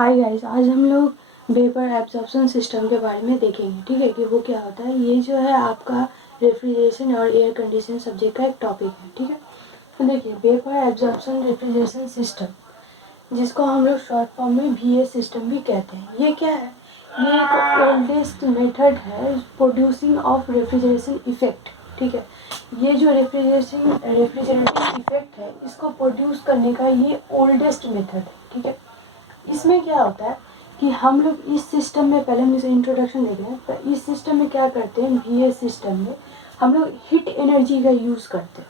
Hi guys, आज हम लोग वेपर एब्जॉर्प्शन सिस्टम के बारे में देखेंगे। ठीक है कि वो क्या होता है। ये जो है आपका रेफ्रिजरेशन और एयर कंडीशन सब्जेक्ट का एक टॉपिक है। ठीक है, तो देखिए वेपर एब्जॉर्प्शन रेफ्रिजरेशन सिस्टम, जिसको हम लोग शॉर्ट फॉर्म में VA सिस्टम भी कहते हैं। ये क्या है? ये एक ओल्डेस्ट मेथड है प्रोड्यूसिंग ऑफ रेफ्रिजरेशन इफेक्ट। ठीक है, ये जो रेफ्रिजरेटिंग इफेक्ट है, इसको प्रोड्यूस करने का ये ओल्डेस्ट मेथड है। ठीक है, इसमें क्या होता है कि हम लोग इस सिस्टम में, पहले हम इसे इंट्रोडक्शन देख रहे हैं, तो इस सिस्टम में क्या करते हैं, VA सिस्टम में हम लोग हीट एनर्जी का यूज़ करते हैं।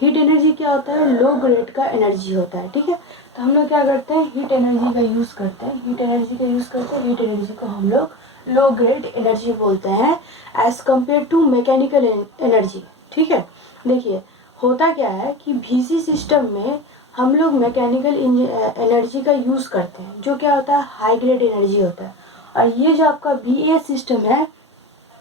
हीट एनर्जी क्या होता है? लो ग्रेड का एनर्जी होता है। ठीक है, तो हम लोग क्या करते हैं, हीट एनर्जी का यूज़ करते हैं। हीट एनर्जी का यूज़ करते हैं, हीट एनर्जी को हम लोग लो ग्रेड एनर्जी बोलते हैं as compare to mechanical energy. ठीक है, देखिए होता क्या है कि VC सिस्टम में हम लोग मैकेनिकल एनर्जी का यूज़ करते हैं, जो क्या होता है, हाई ग्रेड एनर्जी होता है। और ये जो आपका VA सिस्टम है,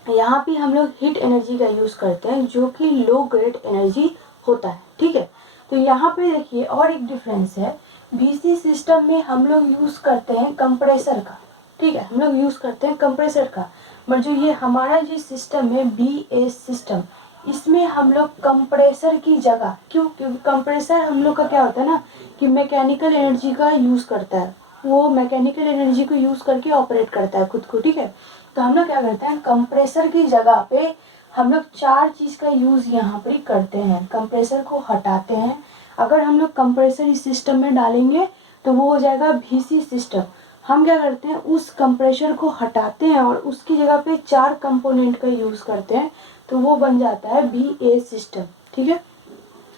यहाँ पे हम लोग हीट एनर्जी का यूज़ करते हैं, जो कि लो ग्रेड एनर्जी होता है। ठीक है, तो यहाँ पे देखिए और एक डिफरेंस है। VC सिस्टम में हम लोग यूज़ करते हैं कंप्रेसर का। ठीक है, हम लोग यूज़ करते हैं कंप्रेसर का, बट जो ये हमारा जो सिस्टम है VA सिस्टम, इसमें हम लोग कंप्रेसर की जगह, क्योंकि कंप्रेसर हम लोग का क्या होता है ना कि मैकेनिकल एनर्जी का यूज़ करता है, वो मैकेनिकल एनर्जी को यूज़ करके ऑपरेट करता है खुद को। ठीक है, तो हम लोग क्या करते हैं, कंप्रेसर की जगह पे हम लोग चार चीज़ का यूज़ यहाँ पर करते हैं। कंप्रेसर को हटाते हैं। अगर हम लोग कंप्रेसर इस सिस्टम में डालेंगे तो वो हो जाएगा VC सिस्टम। हम क्या करते हैं, उस कंप्रेसर को हटाते हैं और उसकी जगह पे चार कंपोनेंट का यूज़ करते हैं, तो वो बन जाता है VA सिस्टम। ठीक है,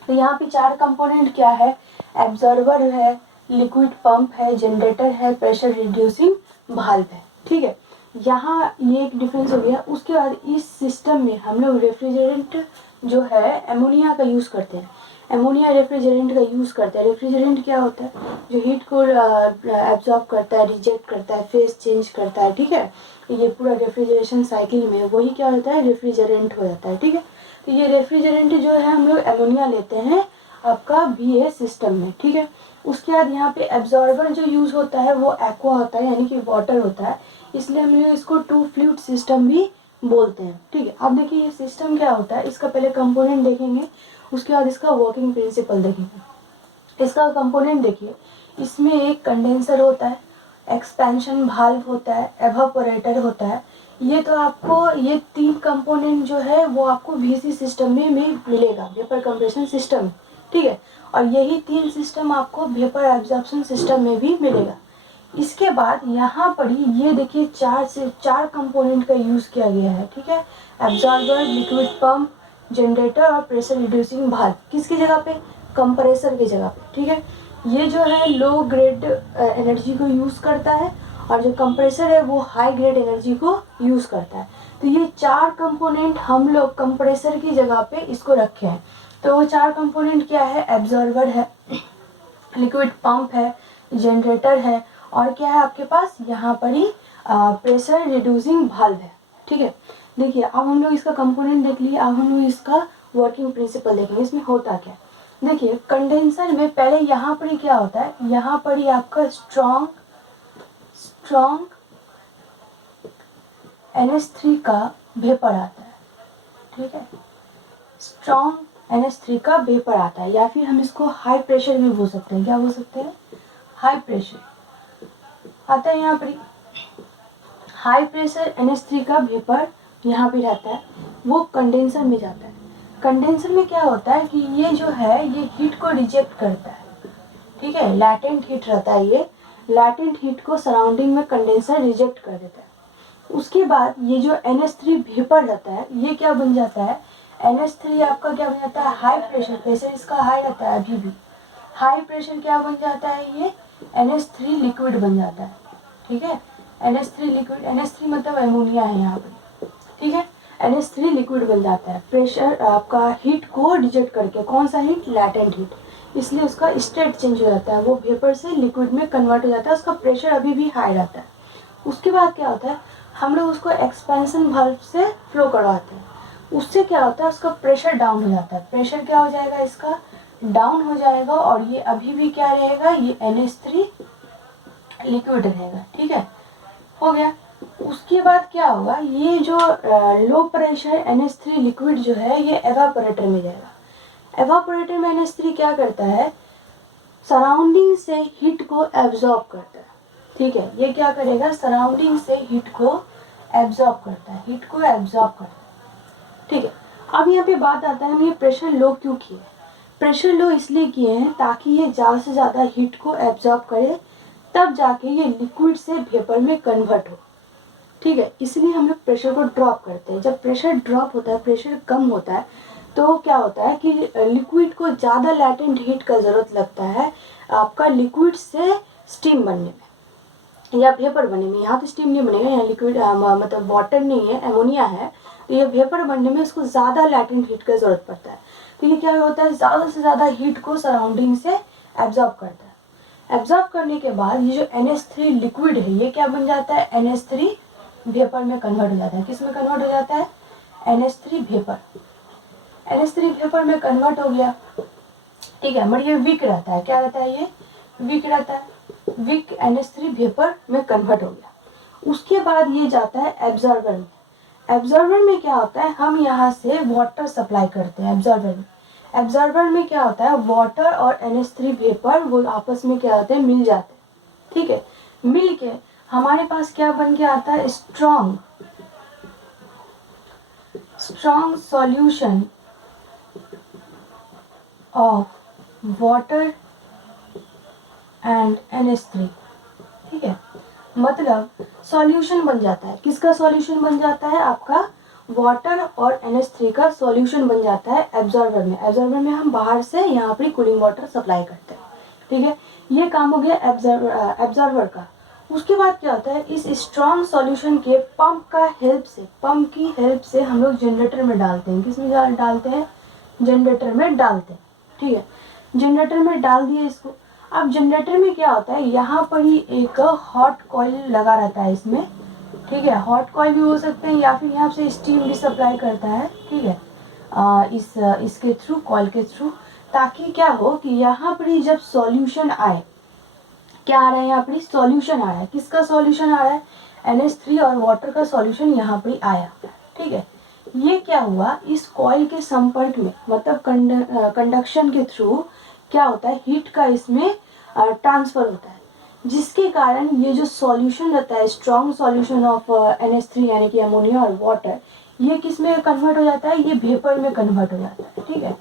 तो यहाँ पे चार कंपोनेंट क्या है, एब्जॉर्बर है, लिक्विड पंप है, जनरेटर है, प्रेशर रिड्यूसिंग वाल्व है। ठीक है, यहाँ ये एक डिफरेंस हो गया। उसके बाद इस सिस्टम में हम लोग रेफ्रिजरेंट जो है एमोनिया का यूज़ करते हैं। एमोनिया रेफ्रिजरेंट का यूज़ करते हैं। रेफ्रिजरेंट क्या होता है, जो हीट को एब्जॉर्ब करता है, रिजेक्ट करता है, फेस चेंज करता है। ठीक है, ये पूरा रेफ्रिजरेशन साइकिल में वही क्या होता है, रेफ्रिजरेंट हो जाता है। ठीक है, तो ये रेफ्रिजरेंट जो है हम लोग एमोनिया लेते हैं आपका VA सिस्टम में। ठीक है, उसके बाद यहाँ पे एब्जॉर्बर जो यूज़ होता है वो एक्वा होता है, यानी कि वाटर होता है, इसलिए हम लोग इसको टू फ्लूइड सिस्टम भी बोलते हैं। ठीक है, अब देखिए ये सिस्टम क्या होता है, इसका पहले कंपोनेंट देखेंगे, उसके बाद इसका वर्किंग प्रिंसिपल देखेंगे। इसका कंपोनेंट देखिए, इसमें एक कंडेंसर होता है, एक्सपेंशन वाल्व होता है, एवापोरेटर होता है। ये तो आपको ये तीन कंपोनेंट जो है वो आपको VC सिस्टम में मिलेगा, वेपर कंप्रेशन सिस्टम। ठीक है, और यही तीन सिस्टम आपको वेपर एब्जॉर्प्शन सिस्टम में भी मिलेगा। इसके बाद यहाँ पर ही ये देखिए चार कंपोनेंट का यूज़ किया गया है। ठीक है, एब्जॉर्बर, लिक्विड पंप, जनरेटर और प्रेशर रिड्यूसिंग वाल्व। किसकी जगह पे, कंप्रेसर की जगह पे। ठीक है, ये जो है लो ग्रेड एनर्जी को यूज़ करता है और जो कंप्रेसर है वो हाई ग्रेड एनर्जी को यूज़ करता है। तो ये चार कंपोनेंट हम लोग कंप्रेसर की जगह पे इसको रखे हैं। तो वो चार कंपोनेंट क्या है, एब्जॉर्बर है, लिक्विड पंप है, जनरेटर है, और क्या है आपके पास यहाँ पर ही प्रेशर रिड्यूसिंग वाल्व है। ठीक है, देखिए अब हम लोग इसका कंपोनेंट देख लिए, अब हम लोग इसका वर्किंग प्रिंसिपल देखेंगे। इसमें होता क्या है, देखिए कंडेंसर में पहले यहाँ पर ही क्या होता है, यहाँ पर ही आपका स्ट्रॉन्ग NH3 का वेपर आता है। ठीक है, स्ट्रॉन्ग NH3 का वेपर आता है, या फिर हम इसको हाई प्रेशर भी बोल सकते हैं। क्या बोल सकते हैं, हाई प्रेशर आता है। यहाँ पर हाई प्रेशर NH3 का वेपर यहाँ पे रहता है, वो कंडेंसर में जाता है। कंडेंसर में क्या होता है कि ये जो है ये हीट को रिजेक्ट करता है। ठीक है, लैटेंट हीट रहता है, ये लैटेंट हीट को सराउंडिंग में कंडेंसर रिजेक्ट कर देता है। उसके बाद ये जो NH3 वेपर रहता है, ये क्या बन जाता है, NH3 आपका क्या बन जाता है, हाई प्रेशर, प्रेशर इसका हाई रहता है अभी भी, हाई प्रेशर क्या बन जाता है, ये NH3 लिक्विड बन जाता है। ठीक है, NH3 लिक्विड, NH3 मतलब एमोनिया है यहाँ पे। ठीक है, NH3 लिक्विड बन जाता है प्रेशर आपका हीट को रिजेक्ट करके। कौन सा हीट, लैटेंट हीट, इसलिए उसका स्टेट चेंज हो जाता है, वो वेपर से लिक्विड में कन्वर्ट हो जाता है, उसका प्रेशर अभी भी हाई रहता है। उसके बाद क्या होता है, हम लोग उसको एक्सपेंशन वाल्व से फ्लो करवाते हैं। उससे क्या होता है, उसका प्रेशर डाउन हो जाता है। प्रेशर क्या हो जाएगा, इसका डाउन हो जाएगा, और ये अभी भी क्या रहेगा, ये NH3 लिक्विड रहेगा, ठीक है, हो गया। उसके बाद क्या होगा, ये जो लो प्रेशर NH3 लिक्विड जो है ये एवापोरेटर में जाएगा। एवापोरेटर में NH3 क्या करता है, सराउंडिंग से हीट को एब्जॉर्ब करता है, ठीक है, ये क्या करेगा, सराउंडिंग से हीट को एब्जॉर्ब करता है, हीट को एब्जॉर्ब करता है, ठीक है। अब यहाँ पे बात आता है, हम ये प्रेशर लो क्यों किए, प्रेशर लो इसलिए किए हैं ताकि ये ज़्यादा से ज़्यादा हीट को एब्जॉर्ब करे, तब जाके ये लिक्विड से वेपर में कन्वर्ट हो, ठीक है, इसलिए हम लोग प्रेशर को ड्रॉप करते हैं। जब प्रेशर ड्रॉप होता है, प्रेशर कम होता है, तो क्या होता है कि लिक्विड को ज़्यादा लैटेंट हीट का ज़रूरत लगता है आपका लिक्विड से स्टीम बनने में या वेपर बनने में। यहाँ तो स्टीम नहीं बनेगा, यहाँ लिक्विड मतलब वाटर नहीं है, एमोनिया है, तो ये वेपर बनने में उसको ज़्यादा लैटेंट हीट का ज़रूरत पड़ता है। तो ये क्या होता है, ज़्यादा से ज़्यादा हीट को सराउंडिंग से एब्जॉर्ब करता है। एब्जॉर्ब करने के बाद ये जो NH3 लिक्विड है ये क्या बन जाता है, NH3 वेपर में कन्वर्ट हो जाता है। किस में कन्वर्ट हो जाता है, NH3 वेपर। NH3 वेपर में कन्वर्ट हो गया, ठीक है, मगर ये वीक रहता है, क्या रहता है, ये वीक रहता है, वीक NH3 वेपर में कन्वर्ट हो गया। उसके बाद ये जाता है एब्जॉर्बर में। एब्जॉर्बर में क्या होता है, हम यहाँ से वाटर सप्लाई करते हैं एब्जॉर्बर में। एब्जॉर्बर में क्या होता है, वाटर और NH3 वेपर वो आपस में क्या होते हैं, मिल जाते हैं, ठीक है, मिल के हमारे पास क्या बन के आता है, strong solution of water and NH3, ठीक है, मतलब सॉल्यूशन बन जाता है। किसका सॉल्यूशन बन जाता है, आपका वाटर और NH3 का सॉल्यूशन बन जाता है एब्जॉर्बर में। एब्जॉर्बर में हम बाहर से यहाँ पर कूलिंग वाटर सप्लाई करते हैं, ठीक है, ये काम हो गया एब्जॉर्बर का। उसके बाद क्या होता है, इस स्ट्रॉन्ग सॉल्यूशन के पंप की हेल्प से हम लोग जनरेटर में डालते हैं। किस में डालते हैं, जनरेटर में डालते हैं, ठीक है, जनरेटर में डाल दिए इसको। अब जनरेटर में क्या होता है, यहाँ पर ही एक हॉट कॉइल लगा रहता है इसमें, ठीक है, हॉट कॉइल भी हो सकते हैं या फिर यहाँ से स्टीम भी सप्लाई करता है, ठीक है, इसके थ्रू, कॉइल के थ्रू, ताकि क्या हो कि यहाँ पर ही जब सॉल्यूशन आए, क्या आ रहा है, यहाँ पर सॉल्यूशन आ रहा है। किसका सॉल्यूशन आ रहा है, NH3 और वाटर का सॉल्यूशन यहाँ पर आया, ठीक है। ये क्या हुआ, इस कॉइल के संपर्क में, मतलब कंडक्शन के थ्रू क्या होता है, हीट का इसमें ट्रांसफर होता है, जिसके कारण ये जो सॉल्यूशन रहता है, स्ट्रॉन्ग सॉल्यूशन ऑफ NH3 यानी कि अमोनिया और वाटर, ये किस में कन्वर्ट हो जाता है, ये वेपर में कन्वर्ट हो जाता है, ठीक है।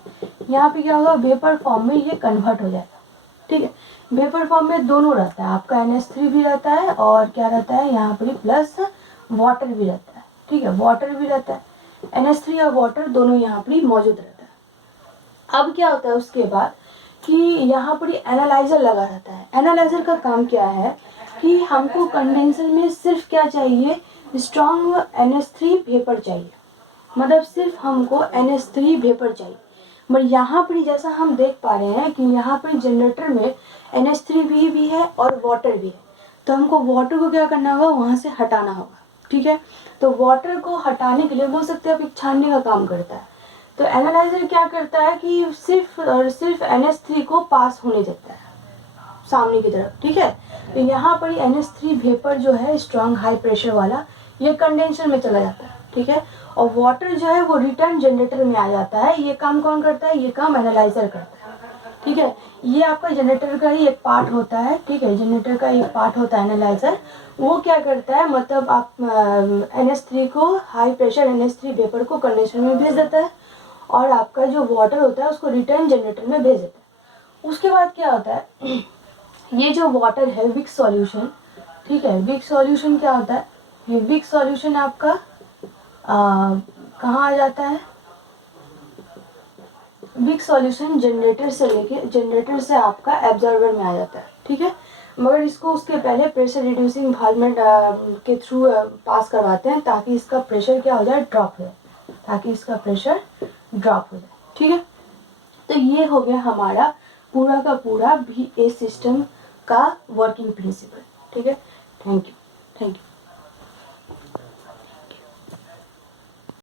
यहाँ पे क्या होगा, वेपर फॉर्म में ये कन्वर्ट हो जाएगा, ठीक है। वेपर फॉर्म में दोनों रहता है, आपका NH3 भी रहता है और क्या रहता है, यहाँ पर प्लस वाटर भी रहता है, ठीक है, वाटर भी रहता है, NH3 और वाटर दोनों यहाँ पर मौजूद रहता है। अब क्या होता है उसके बाद कि यहाँ पर एनालाइजर लगा रहता है। एनालाइजर का काम क्या है कि हमको कंडेंसर में सिर्फ क्या चाहिए, स्ट्रॉन्ग NH3 वेपर चाहिए, मतलब सिर्फ हमको NH3 वेपर चाहिए। मगर यहाँ पर जैसा हम देख पा रहे हैं कि यहाँ पर जनरेटर में NH3 भी है और वाटर भी है, तो हमको वाटर को क्या करना होगा, वहाँ से हटाना होगा, ठीक है। तो वाटर को हटाने के लिए बोल सकते हैं आप एक छानने का काम करता है। तो एनालाइजर क्या करता है कि सिर्फ और सिर्फ NH3 को पास होने देता है सामने की तरफ, ठीक है। तो यहाँ पर NH3 वेपर जो है स्ट्रॉन्ग हाई प्रेशर वाला, ये कंडेंसर में चला जाता है, ठीक है, और वाटर जो है वो रिटर्न जनरेटर में आ जाता है। ये काम कौन करता है, ये काम एनालाइजर करता है, ठीक है। ये आपका जनरेटर का ही एक पार्ट होता है, ठीक है, जनरेटर का एक पार्ट होता है एनालाइजर। वो क्या करता है, मतलब आप NH3 को, हाई प्रेशर NH3 वेपर को कंडेंसर में भेज देता है और आपका जो वाटर होता है उसको रिटर्न जनरेटर में भेज देता है। उसके बाद क्या होता है, ये जो वाटर है वीक सॉल्यूशन, ठीक है, वीक सॉल्यूशन क्या होता है, ये वीक सॉल्यूशन आपका कहाँ आ जाता है, वीक सॉल्यूशन जनरेटर से आपका एब्जॉर्बर में आ जाता है, ठीक है। मगर इसको उसके पहले प्रेशर रिड्यूसिंग वाल्व के थ्रू पास करवाते हैं ताकि इसका प्रेशर क्या हो जाए, ड्रॉप हो जाए, ताकि इसका प्रेशर ड्रॉप हो जाए, ठीक है। तो ये हो गया हमारा पूरा का पूरा VA सिस्टम का वर्किंग प्रिंसिपल, ठीक है। Thank you.